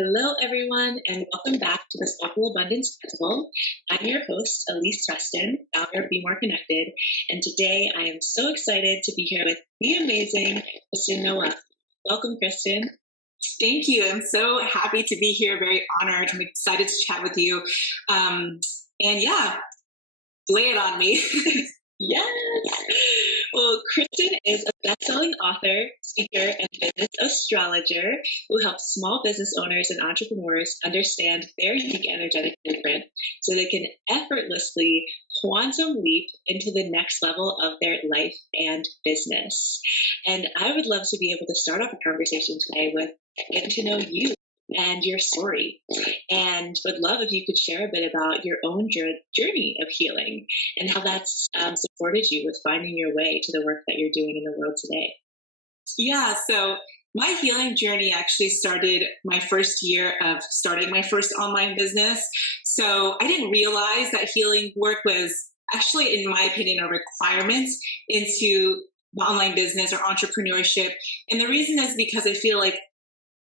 Hello, everyone, and welcome back to the Soulful Abundance Festival. I'm your host, Elise Preston, founder of Be More Connected, and today I am so excited to be here with the amazing Kristen Noelle. Welcome, Kristen. Thank you. I'm so happy to be here. Very honored. I'm excited to chat with you. And yeah, lay it on me. Yes. Well, Kristen is a best-selling author, speaker, and business astrologer who helps small business owners and entrepreneurs understand their unique energetic blueprint so they can effortlessly quantum leap into the next level of their life and business. And I would love to be able to start off a conversation today with getting to know you and your story, and would love if you could share a bit about your own journey of healing and how that's supported you with finding your way to the work that you're doing in the world today. Yeah, so my healing journey actually started my first year of starting my first online business. So I didn't realize that healing work was actually, in my opinion, a requirement into online business or entrepreneurship. And the reason is because I feel like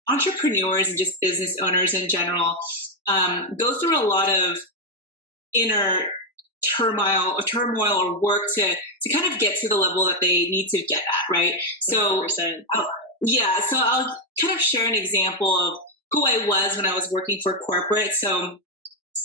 entrepreneurs and just business owners in general go through a lot of inner turmoil or work to kind of get to the level that they need to get at, right? So so I'll kind of share an example of who I was when I was working for corporate. So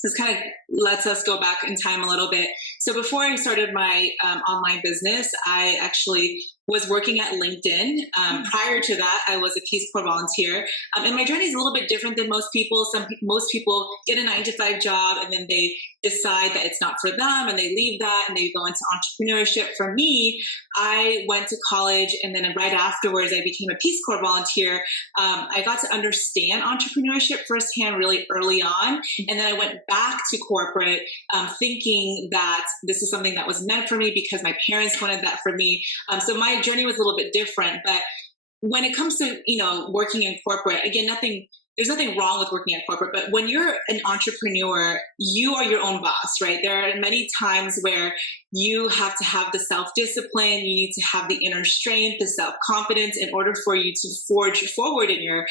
this kind of lets us go back in time a little bit. So before I started my online business, I actually was working at LinkedIn. Prior to that, I was a Peace Corps volunteer. And my journey is a little bit different than most people. Most people get a 9-to-5 job and then they decide that it's not for them and they leave that and they go into entrepreneurship. For me, I went to college and then right afterwards, I became a Peace Corps volunteer. I got to understand entrepreneurship firsthand really early on. And then I went back to corporate thinking that this is something that was meant for me because my parents wanted that for me. So my journey was a little bit different. But when it comes to, working in corporate, again, there's nothing wrong with working in corporate, but when you're an entrepreneur, you are your own boss, right? There are many times where you have to have the self-discipline, you need to have the inner strength, the self-confidence in order for you to forge forward in your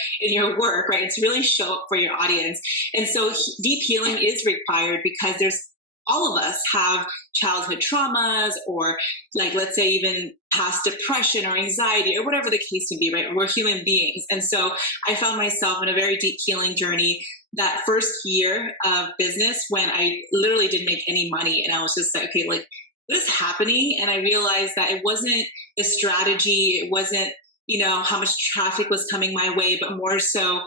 work, right? And to really show up for your audience. And so deep healing is required because all of us have childhood traumas or let's say even past depression or anxiety or whatever the case may be, right? We're human beings. And so I found myself in a very deep healing journey that first year of business when I literally didn't make any money. And I was just like, okay, what is happening? And I realized that it wasn't a strategy. It wasn't, how much traffic was coming my way, but more so,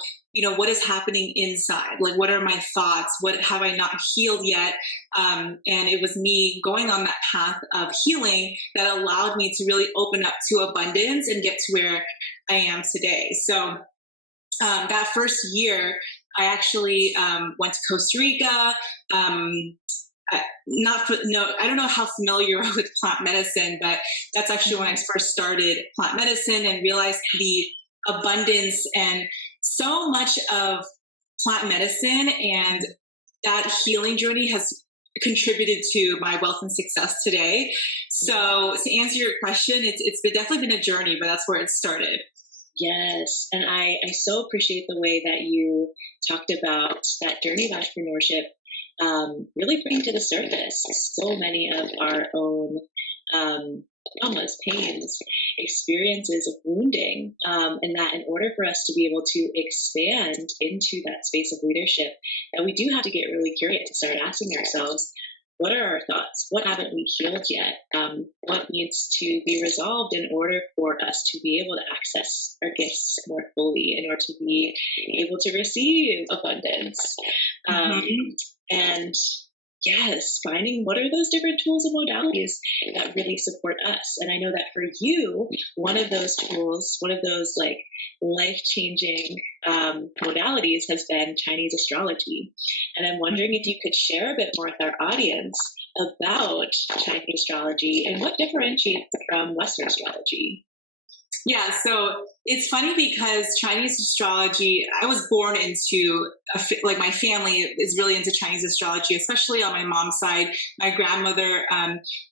what is happening inside? What are my thoughts? What have I not healed yet? And it was me going on that path of healing that allowed me to really open up to abundance and get to where I am today. So that first year, I actually went to Costa Rica. I don't know how familiar you are with plant medicine, but that's actually when I first started plant medicine and realized the abundance and so much of plant medicine and that healing journey has contributed to my wealth and success today. So to answer your question, it's definitely been a journey, but that's where it started. Yes. And I so appreciate the way that you talked about that journey of entrepreneurship really bring to the surface so many of our own traumas, pains, experiences of wounding, and that in order for us to be able to expand into that space of leadership, that we do have to get really curious to start asking ourselves, what are our thoughts? What haven't we healed yet? What needs to be resolved in order for us to be able to access our gifts more fully, in order to be able to receive abundance? And yes, finding what are those different tools and modalities that really support us. And I know that for you, one of those tools, one of those life-changing modalities has been Chinese astrology. And I'm wondering if you could share a bit more with our audience about Chinese astrology and what differentiates it from Western astrology. Yeah, so it's funny because Chinese astrology, I was born into, like my family is really into Chinese astrology, especially on my mom's side. My grandmother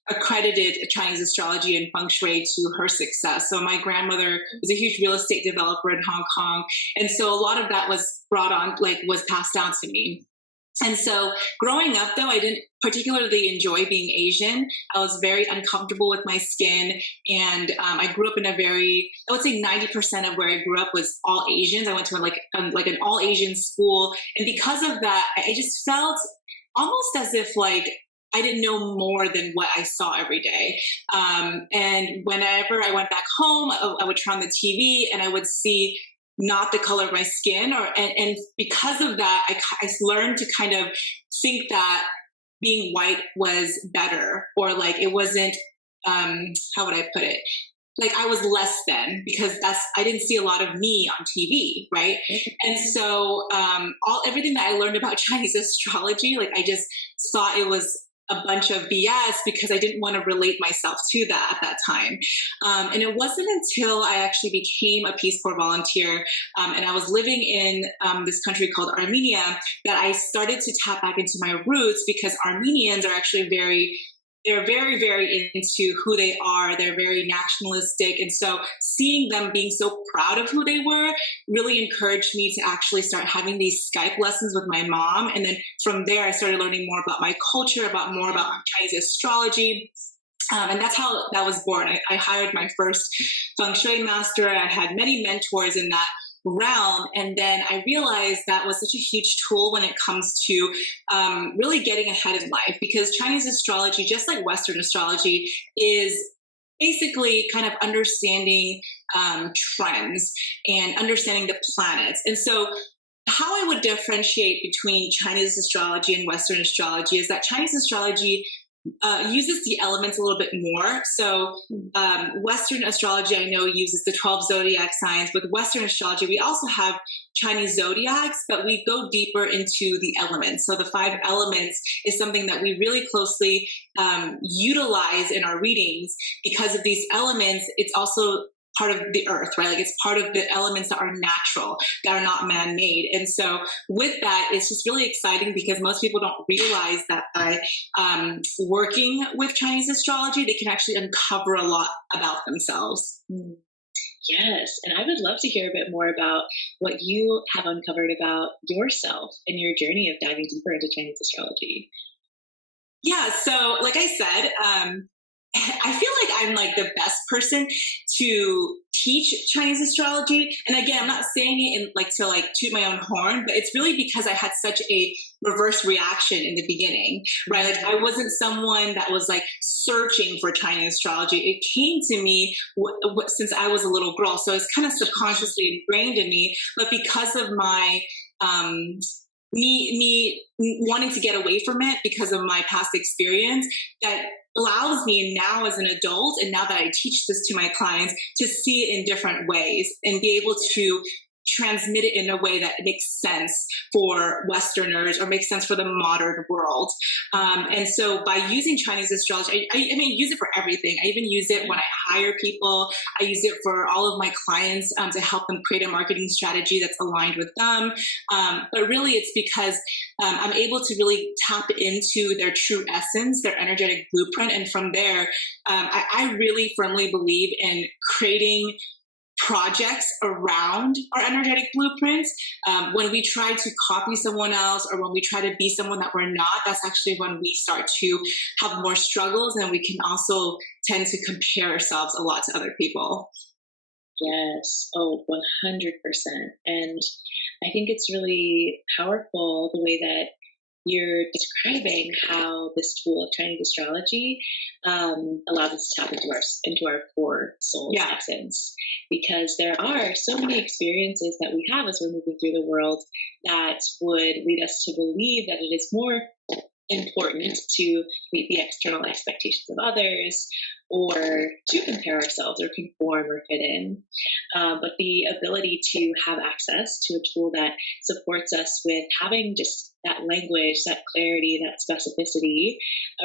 accredited Chinese astrology and feng shui to her success. So my grandmother was a huge real estate developer in Hong Kong. And so a lot of that was brought on, like was passed down to me. And so growing up, though, I didn't particularly enjoy being Asian. I was very uncomfortable with my skin. And I grew up in a very, I would say 90% of where I grew up was all Asians. I went to like an all Asian school. And because of that, I just felt almost as if like I didn't know more than what I saw every day. And whenever I went back home, I would turn on the TV and I would see not the color of my skin, and because of that, I learned to kind of think that being white was better, or like it wasn't. How would I put it? Like I was less than, because I didn't see a lot of me on TV, right? And so everything that I learned about Chinese astrology, like I just thought it was a bunch of BS because I didn't want to relate myself to that at that time. And it wasn't until I actually became a Peace Corps volunteer and I was living in this country called Armenia that I started to tap back into my roots, because Armenians are actually they're very, very into who they are. They're very nationalistic. And so seeing them being so proud of who they were really encouraged me to actually start having these Skype lessons with my mom. And then from there, I started learning more about my culture, more about Chinese astrology. And that's how that was born. I hired my first feng shui master. I had many mentors in that realm. And then I realized that was such a huge tool when it comes to really getting ahead in life, because Chinese astrology, just like Western astrology, is basically kind of understanding trends and understanding the planets. And so how I would differentiate between Chinese astrology and Western astrology is that Chinese astrology uses the elements a little bit more. So Western astrology, I know, uses the 12 zodiac signs. With Western astrology, we also have Chinese zodiacs, but we go deeper into the elements. So the 5 elements is something that we really closely utilize in our readings. Because of these elements, it's also part of the earth, right? Like it's part of the elements that are natural, that are not man-made. And so with that, it's just really exciting, because most people don't realize that by working with Chinese astrology, they can actually uncover a lot about themselves. Yes, and I would love to hear a bit more about what you have uncovered about yourself and your journey of diving deeper into Chinese astrology. Yeah, so like I said, I feel like I'm like the best person to teach Chinese astrology. And again, I'm not saying it in like to like toot my own horn, but it's really because I had such a reverse reaction in the beginning, right? Like I wasn't someone that was like searching for Chinese astrology. It came to me since I was a little girl. So it's kind of subconsciously ingrained in me, but because of my, me wanting to get away from it because of my past experience, that allows me now as an adult, and now that I teach this to my clients, to see it in different ways and be able to transmit it in a way that makes sense for Westerners or makes sense for the modern world. And so by using Chinese astrology, I mean, use it for everything. I even use it when I hire people. I use it for all of my clients to help them create a marketing strategy that's aligned with them. But really it's because I'm able to really tap into their true essence, their energetic blueprint. And from there, I really firmly believe in creating projects around our energetic blueprints. When we try to copy someone else, or when we try to be someone that we're not, that's actually when we start to have more struggles, and we can also tend to compare ourselves a lot to other people. Yes, oh, 100%. And I think it's really powerful the way that you're describing how this tool of Chinese astrology allows us to tap into our core soul essence, because there are so many experiences that we have as we're moving through the world that would lead us to believe that it is more important to meet the external expectations of others, or to compare ourselves or conform or fit in, but the ability to have access to a tool that supports us with having just that language, that clarity, that specificity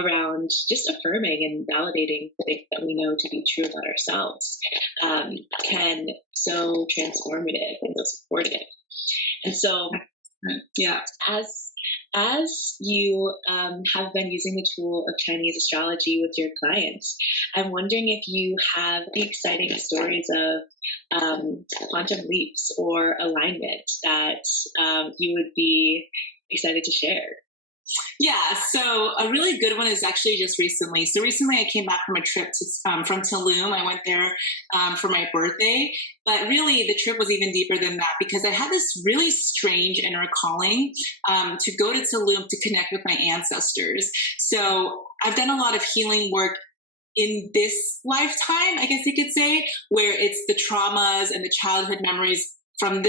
around just affirming and validating the things that we know to be true about ourselves, can so transformative and so supportive. And so, yeah, as you have been using the tool of Chinese astrology with your clients, I'm wondering if you have the exciting stories of quantum leaps or alignment that you would be excited to share. Yeah, so a really good one is actually just recently. So recently I came back from a trip from Tulum. I went there for my birthday, but really the trip was even deeper than that because I had this really strange inner calling to go to Tulum to connect with my ancestors. So I've done a lot of healing work in this lifetime, I guess you could say, where it's the traumas and the childhood memories from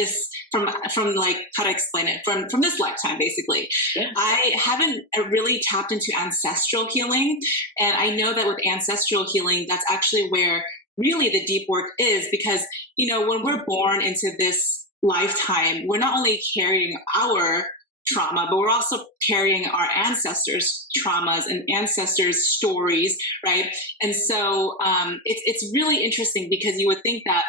like, how to explain it, from this lifetime, basically. Yeah. I haven't really tapped into ancestral healing. And I know that with ancestral healing, that's actually where really the deep work is, because, when we're born into this lifetime, we're not only carrying our trauma, but we're also carrying our ancestors' traumas and ancestors' stories, right? And so it's really interesting because you would think that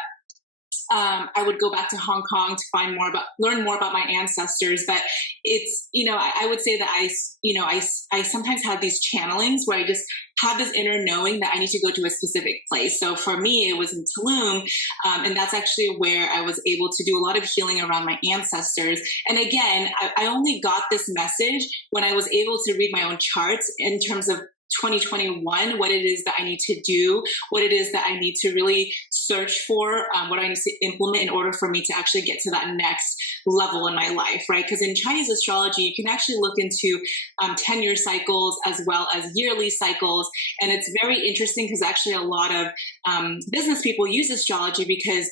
I would go back to Hong Kong to learn more about my ancestors. But it's, I would say that I sometimes have these channelings where I just have this inner knowing that I need to go to a specific place. So for me, it was in Tulum. And that's actually where I was able to do a lot of healing around my ancestors. And again, I only got this message when I was able to read my own charts in terms of 2021, what it is that I need to do, what it is that I need to really search for, what I need to implement in order for me to actually get to that next level in my life, right? Because in Chinese astrology, you can actually look into 10-year cycles as well as yearly cycles. And it's very interesting because actually a lot of business people use astrology because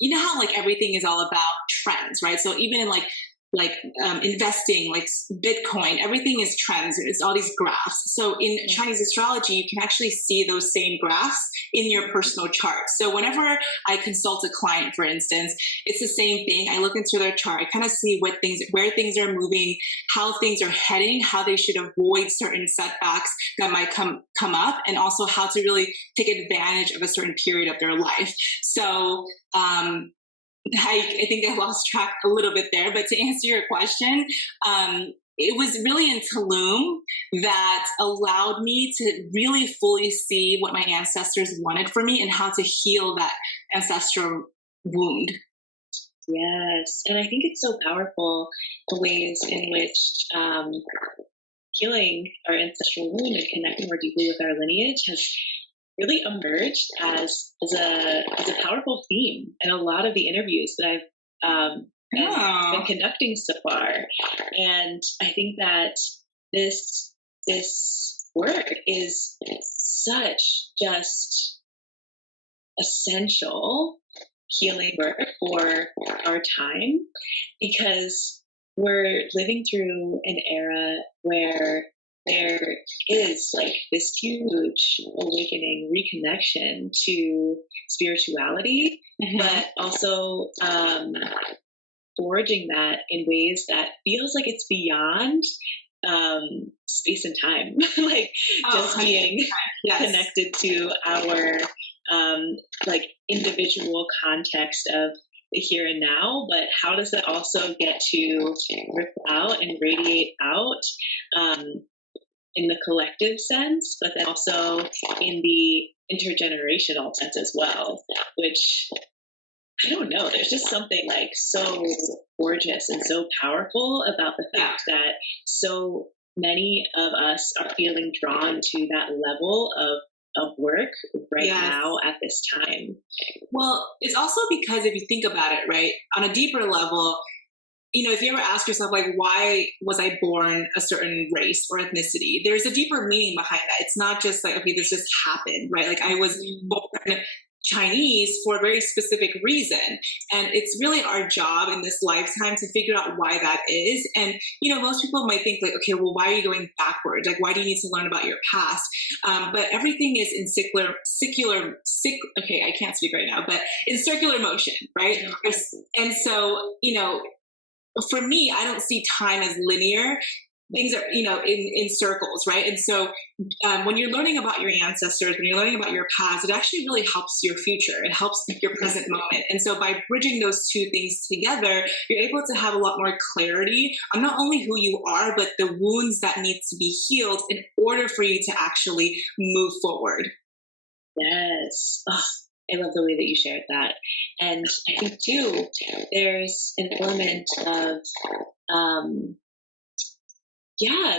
you know how like everything is all about trends, right? So even in like investing, like Bitcoin, everything is trends. It's all these graphs. So in Chinese astrology, you can actually see those same graphs in your personal chart. So whenever I consult a client, for instance, it's the same thing. I look into their chart. I kind of see where things are moving, how things are heading, how they should avoid certain setbacks that might come up, and also how to really take advantage of a certain period of their life. So, I think I lost track a little bit there, but to answer your question, it was really in Tulum that allowed me to really fully see what my ancestors wanted for me and how to heal that ancestral wound. Yes. And I think it's so powerful the ways in which healing our ancestral wound and connecting more deeply with our lineage has really emerged as a powerful theme in a lot of the interviews that I've been conducting so far. And I think that this work is such just essential healing work for our time, because we're living through an era where there is like this huge awakening, reconnection to spirituality, but also forging that in ways that feels like it's beyond space and time, like just being connected to our like individual context of the here and now, but how does that also get to ripple out and radiate out in the collective sense, but then also in the intergenerational sense as well, which I don't know, there's just something like so gorgeous and so powerful about the fact that so many of us are feeling drawn to that level of work right now at this time. Well, it's also because if you think about it, right, on a deeper level, if you ever ask yourself, like, why was I born a certain race or ethnicity? There's a deeper meaning behind that. It's not just like, okay, this just happened, right? Like I was born Chinese for a very specific reason. And it's really our job in this lifetime to figure out why that is. And, most people might think like, okay, well, why are you going backwards? Like, why do you need to learn about your past? But everything is in okay, I can't speak right now, but in circular motion, right? And so, for me, I don't see time as linear. Things are, in circles, right? And so when you're learning about your ancestors, when you're learning about your past, it actually really helps your future. It helps your present moment. And so by bridging those two things together, you're able to have a lot more clarity on not only who you are, but the wounds that need to be healed in order for you to actually move forward. Yes. Oh, I love the way that you shared that. And I think too, there's an element of,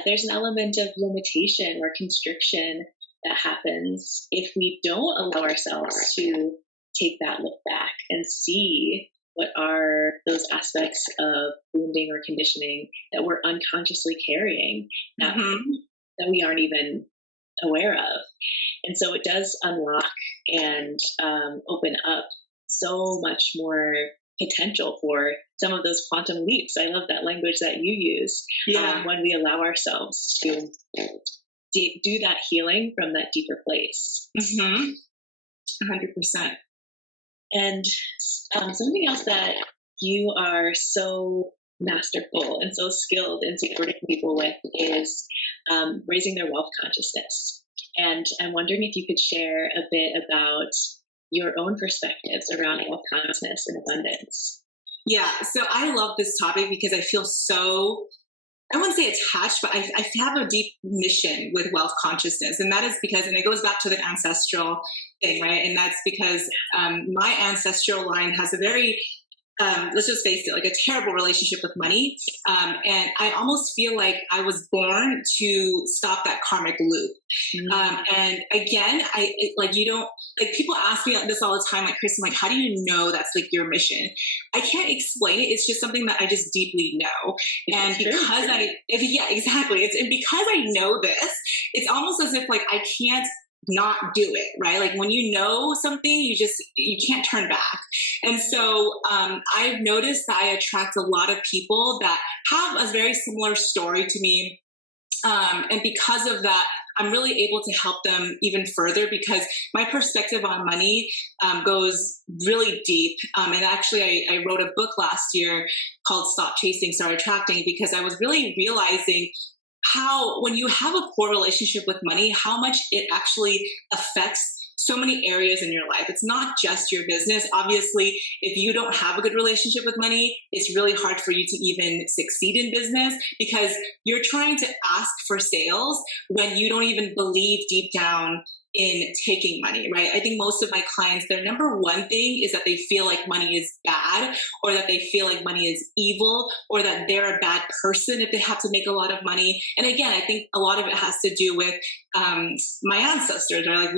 there's an element of limitation or constriction that happens if we don't allow ourselves to take that look back and see what are those aspects of wounding or conditioning that we're unconsciously carrying that, that we aren't even aware of. And so it does unlock and open up so much more potential for some of those quantum leaps. I love that language that you use. When we allow ourselves to do that healing from that deeper place. 100%. And something else that you are so masterful and so skilled in supporting people with is raising their wealth consciousness. And I'm wondering if you could share a bit about your own perspectives around wealth consciousness and abundance. Yeah, so I love this topic because I feel so, I wouldn't say attached, but I have a deep mission with wealth consciousness. And that is because, and it goes back to the ancestral thing, right? And that's because my ancestral line has a very, let's just face it, like a terrible relationship with money. And I almost feel like I was born to stop that karmic loop. And again, people ask me this all the time, like, Kristen, like, how do you know that's like your mission? I can't explain it. It's just something that I just deeply know. And because exactly. And because I know this, it's almost as if like I can't not do it, right? Like when you know something, you can't turn back. And so I've noticed that I attract a lot of people that have a very similar story to me. And because of that, I'm really able to help them even further because my perspective on money goes really deep. And actually, I wrote a book last year called Stop Chasing, Start Attracting, because I was really realizing how when you have a poor relationship with money, how much it actually affects so many areas in your life. It's not just your business. Obviously, if you don't have a good relationship with money, it's really hard for you to even succeed in business because you're trying to ask for sales when you don't even believe deep down in taking money, right? I think most of my clients, their number one thing is that they feel like money is bad or that they feel like money is evil or that they're a bad person if they have to make a lot of money. And again, I think a lot of it has to do with my ancestors, right?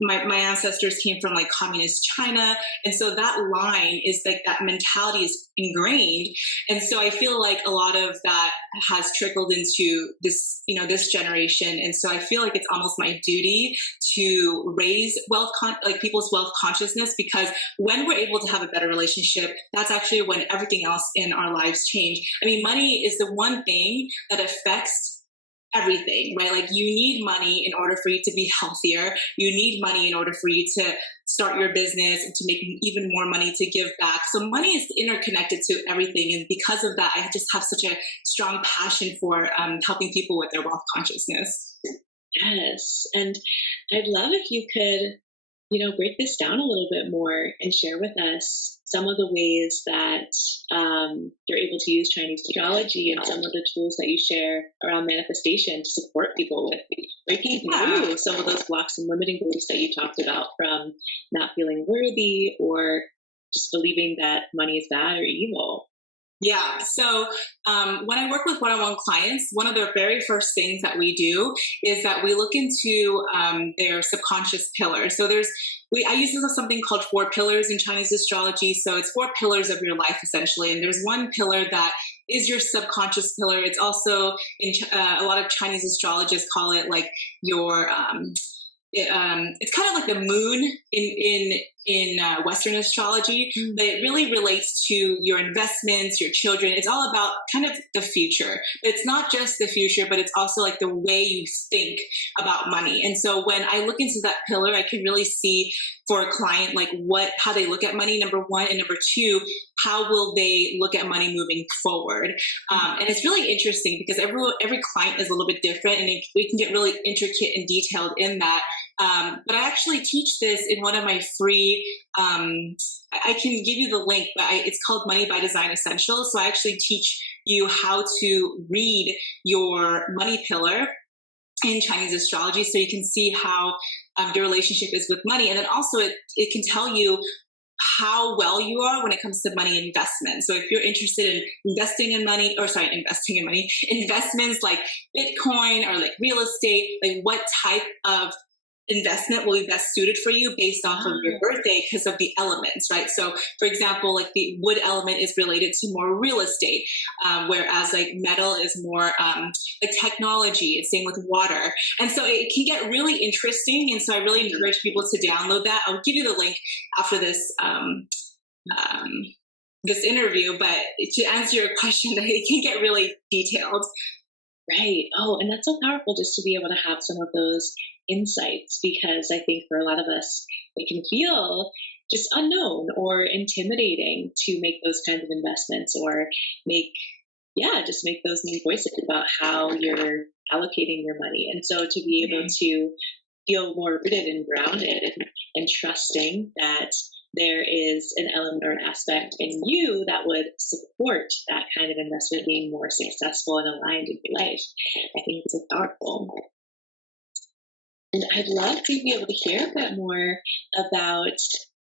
Like my ancestors came from like communist China. And so that line is like that mentality is ingrained. And so I feel like a lot of that has trickled into this, this generation. And so I feel like it's almost my duty to raise people's wealth consciousness, because when we're able to have a better relationship, that's actually when everything else in our lives change. I mean, money is the one thing that affects everything, right? Like you need money in order for you to be healthier. You need money in order for you to start your business and to make even more money to give back. So money is interconnected to everything. And because of that, I just have such a strong passion for helping people with their wealth consciousness. Yes. And I'd love if you could, break this down a little bit more and share with us some of the ways that you're able to use Chinese astrology and some of the tools that you share around manifestation to support people with breaking through some of those blocks and limiting beliefs that you talked about, from not feeling worthy or just believing that money is bad or evil. Yeah. So when I work with one-on-one clients, one of the very first things that we do is that we look into their subconscious pillars. So I use something called 4 pillars in Chinese astrology. So it's 4 pillars of your life, essentially. And there's one pillar that is your subconscious pillar. It's also, a lot of Chinese astrologists call it like your it's kind of like the moon in Western astrology, but it really relates to your investments, your children. It's all about kind of the future. But it's not just the future, but it's also like the way you think about money. And so when I look into that pillar, I can really see for a client like how they look at money, number one, and number two, how will they look at money moving forward. And it's really interesting because every client is a little bit different, and we can get really intricate and detailed in that. But I actually teach this in one of my free, I can give you the link, but it's called Money by Design Essentials. So I actually teach you how to read your money pillar in Chinese astrology so you can see how your relationship is with money. And then also it can tell you how well you are when it comes to money investment. So if you're interested in investing in money, investments like Bitcoin or like real estate, like what type of investment will be best suited for you based off of your birthday because of the elements, right? So for example, like the wood element is related to more real estate, whereas like metal is more like technology. It's same with water. And so it can get really interesting. And so I really encourage people to download that. I'll give you the link after this this interview, but to answer your question, it can get really detailed. Right. Oh, and that's so powerful just to be able to have some of those insights, because I think for a lot of us, it can feel just unknown or intimidating to make those kinds of investments or just make those new voices about how you're allocating your money. And so to be able to feel more rooted and grounded and trusting that there is an element or an aspect in you that would support that kind of investment being more successful and aligned in your life, I think it's so powerful. And I'd love to be able to hear a bit more about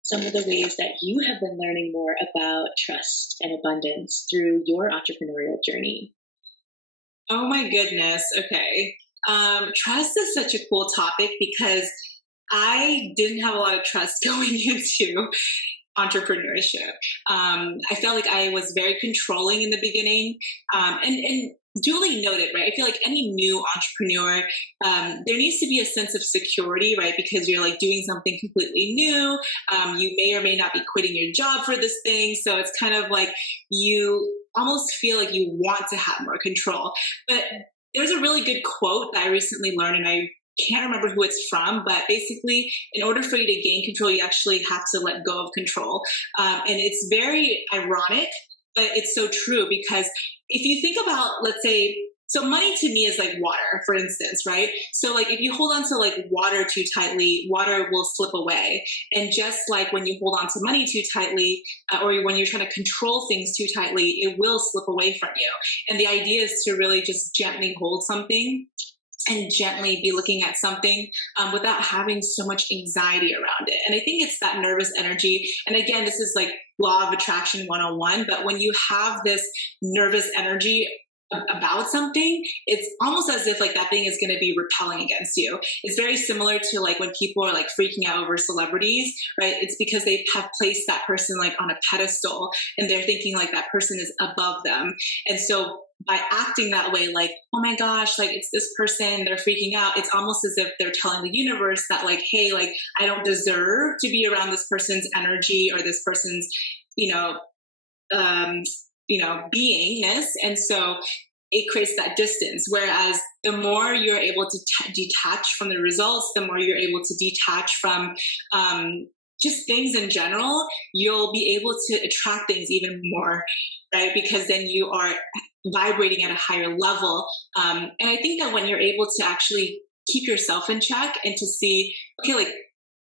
some of the ways that you have been learning more about trust and abundance through your entrepreneurial journey. Oh my goodness. Okay. Trust is such a cool topic because I didn't have a lot of trust going into entrepreneurship. I felt like I was very controlling in the beginning, and duly noted, right? I feel like any new entrepreneur, there needs to be a sense of security, right? Because you're like doing something completely new. You may or may not be quitting your job for this thing. So it's kind of like you almost feel like you want to have more control. But there's a really good quote that I recently learned, and I can't remember who it's from, but basically, in order for you to gain control, you actually have to let go of control. And it's very ironic, but it's so true because if you think about, let's say, so money to me is like water, for instance, right? So like if you hold on to like water too tightly, water will slip away. And just like when you hold on to money too tightly, or when you're trying to control things too tightly, it will slip away from you. And the idea is to really just gently hold something and gently be looking at something without having so much anxiety around it. And I think it's that nervous energy. And again, this is like law of attraction 101. But when you have this nervous energy about something, it's almost as if like that thing is going to be repelling against you. It's very similar to like when people are like freaking out over celebrities, right? It's because they have placed that person like on a pedestal and they're thinking like that person is above them. And so by acting that way, like, oh my gosh, like it's this person, they're freaking out. It's almost as if they're telling the universe that like, hey, like I don't deserve to be around this person's energy or this person's, beingness. And so it creates that distance. Whereas the more you're able to detach from the results, the more you're able to detach from just things in general, you'll be able to attract things even more, right? Because then you are vibrating at a higher level. And I think that when you're able to actually keep yourself in check and to see, okay, like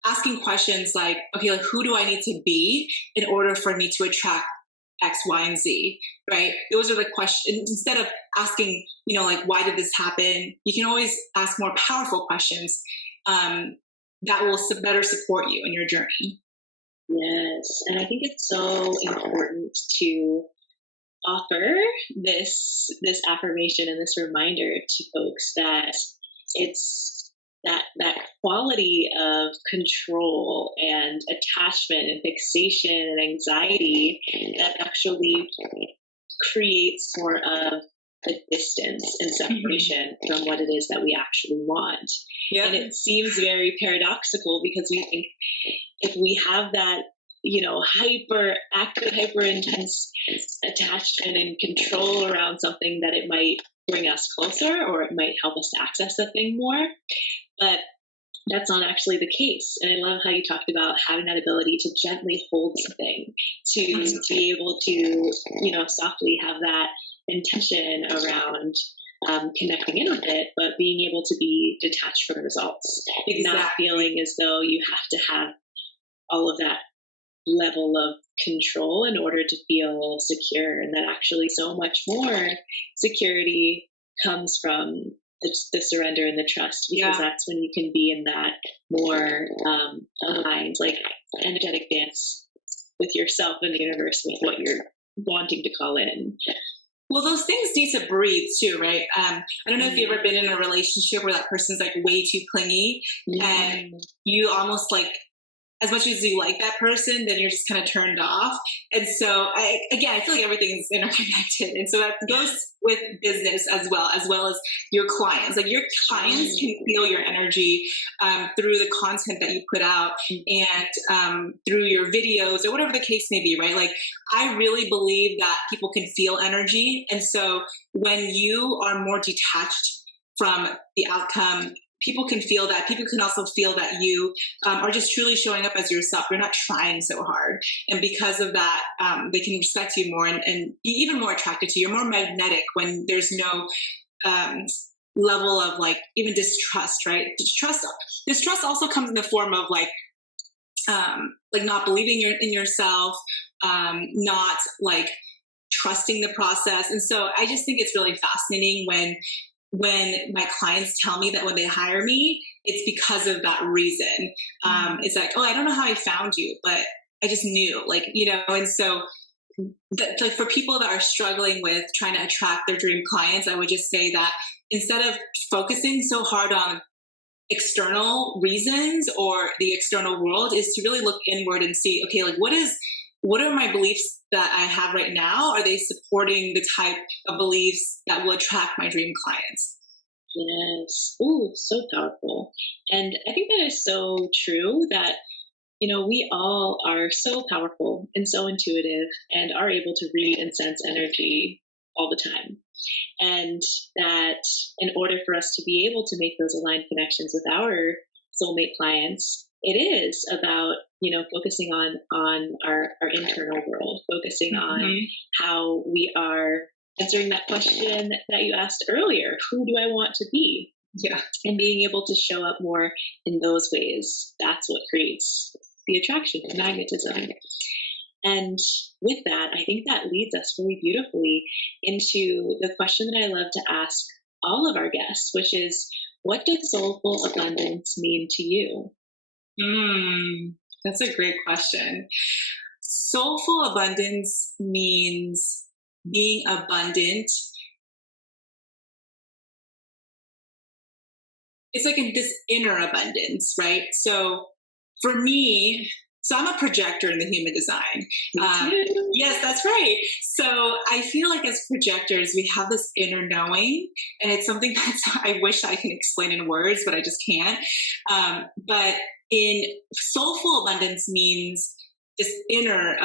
asking questions like, okay, like who do I need to be in order for me to attract X, Y, and Z, right? Those are the questions. Instead of asking, like, why did this happen? You can always ask more powerful questions that will better support you in your journey. Yes. And I think it's so important to offer this affirmation and this reminder to folks that it's that quality of control and attachment and fixation and anxiety that actually creates more of a distance and separation from what it is that we actually want. Yeah. And it seems very paradoxical because we think if we have that, hyper active, hyper intense attachment and control around something, that it might bring us closer, or it might help us to access the thing more. But that's not actually the case. And I love how you talked about having that ability to gently hold something, to be able to, softly have that intention around connecting in with it, but being able to be detached from the results. Exactly. Not feeling as though you have to have all of that level of control in order to feel secure, and that actually so much more security comes from the surrender and the trust, because that's when you can be in that more aligned, like energetic dance with yourself and the universe, with what you're wanting to call in. Well, those things need to breathe too, right? I don't know if you've ever been in a relationship where that person's like way too clingy, and you almost like, as much as you like that person, then you're just kind of turned off. And so I feel like everything is interconnected. And so that goes with business as well as your clients. Like your clients can feel your energy through the content that you put out, and through your videos, or whatever the case may be, right? Like I really believe that people can feel energy. And so when you are more detached from the outcome, people can feel that. People can also feel that you are just truly showing up as yourself. You're not trying so hard. And because of that, they can respect you more and be even more attracted to you. You're more magnetic when there's no level of like even distrust, right? Distrust also comes in the form of like not believing in yourself, not like trusting the process. And so I just think it's really fascinating when my clients tell me that when they hire me, it's because of that reason. It's like, oh, I don't know how I found you, but I just knew, and so like for people that are struggling with trying to attract their dream clients, I would just say that instead of focusing so hard on external reasons or the external world, is to really look inward and see, okay, like what are my beliefs that I have right now? Are they supporting the type of beliefs that will attract my dream clients? Yes. Ooh, so powerful. And I think that is so true that, we all are so powerful and so intuitive and are able to read and sense energy all the time. And that in order for us to be able to make those aligned connections with our soulmate clients, it is about, focusing on our internal world, focusing on how we are answering that question that you asked earlier, who do I want to be? Yeah. And being able to show up more in those ways, that's what creates the attraction, the magnetism. And with that, I think that leads us really beautifully into the question that I love to ask all of our guests, which is, what does soulful abundance mean to you? That's a great question. Soulful abundance means being abundant. It's like this inner abundance, right? So for me, I'm a projector in the human design. Yes, that's right. So I feel like as projectors, we have this inner knowing, and it's something that I wish I can explain in words, but I just can't. But in soulful abundance means this inner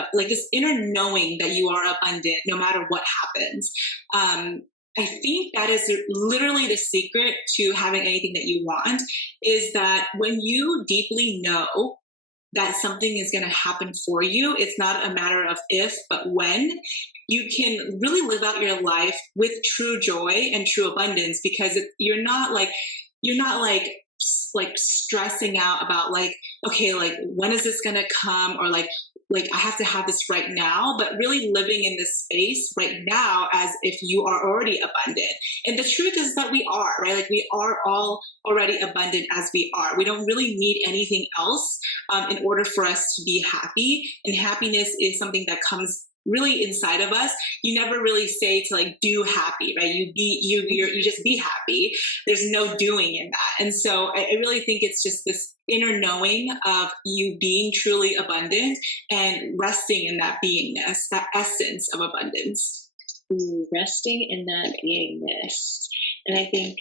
knowing that you are abundant no matter what happens. I think that is literally the secret to having anything that you want, is that when you deeply know that something is going to happen for you, it's not a matter of if, but when, you can really live out your life with true joy and true abundance, because you're not stressing out about like, okay, like when is this going to come? Or like I have to have this right now, but really living in this space right now as if you are already abundant. And the truth is that we are, right? Like we are all already abundant as we are. We don't really need anything else in order for us to be happy. And happiness is something that comes really inside of us. You never really say to like do happy, right? You just be happy. There's no doing in that. And so I really think it's just this inner knowing of you being truly abundant and resting in that beingness, that essence of abundance. Ooh, resting in that beingness. And I think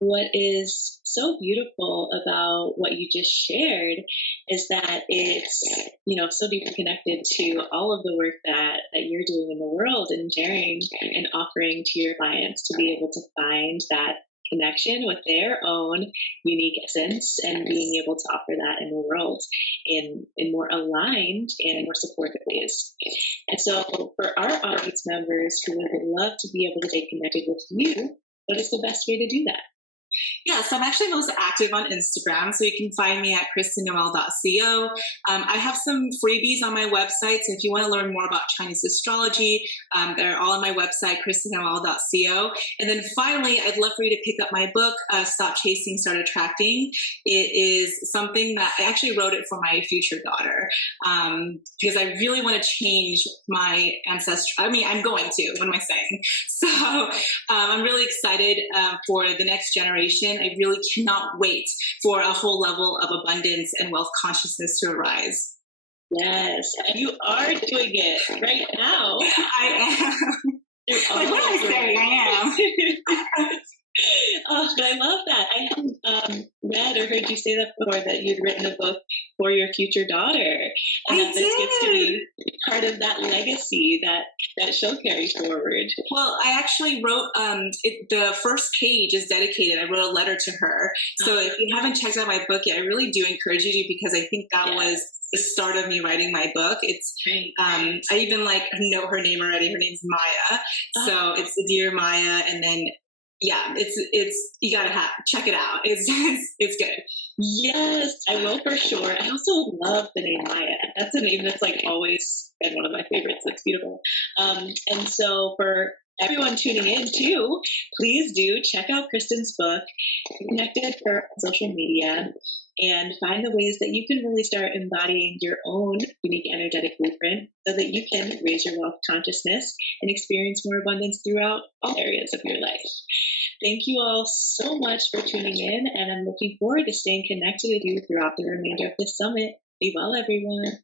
what is so beautiful about what you just shared is that it's, so deeply connected to all of the work that you're doing in the world and sharing and offering to your clients to be able to find that connection with their own unique essence and being able to offer that in the world in more aligned and more supportive ways. And so for our audience members who would love to be able to stay connected with you, what is the best way to do that? Yeah, so I'm actually most active on Instagram, so you can find me at KristenNoelle.co. I have some freebies on my website, so if you want to learn more about Chinese astrology, they're all on my website, KristenNoelle.co. And then finally, I'd love for you to pick up my book, Stop Chasing, Start Attracting. It is something that I actually wrote it for my future daughter, because I really want to change my ancestral. I mean, I'm going to. What am I saying? So I'm really excited for the next generation. I really cannot wait for a whole level of abundance and wealth consciousness to arise. Yes, and you are doing it right now. I am. Like, what am I saying? I am. Oh, but I love that. I hadn't read or heard you say that before, that you'd written a book for your future daughter, and that this gets to be part of that legacy that she'll carry forward. Well, I actually wrote the first page is dedicated. I wrote a letter to her. So if you haven't checked out my book yet, I really do encourage you to, because I think that was the start of me writing my book. It's I even know her name already. Her name's Maya. So it's Dear Maya, and then it's you gotta check it out. It's good. Yes, I will for sure. I also love the name Maya. That's a name that's always been one of my favorites. That's beautiful. And so for everyone tuning in too, please do check out Kristen's book, connect with her on social media, and find the ways that you can really start embodying your own unique energetic blueprint so that you can raise your wealth consciousness and experience more abundance throughout all areas of your life. Thank you all so much for tuning in, and I'm looking forward to staying connected with you throughout the remainder of this summit. Be well, everyone.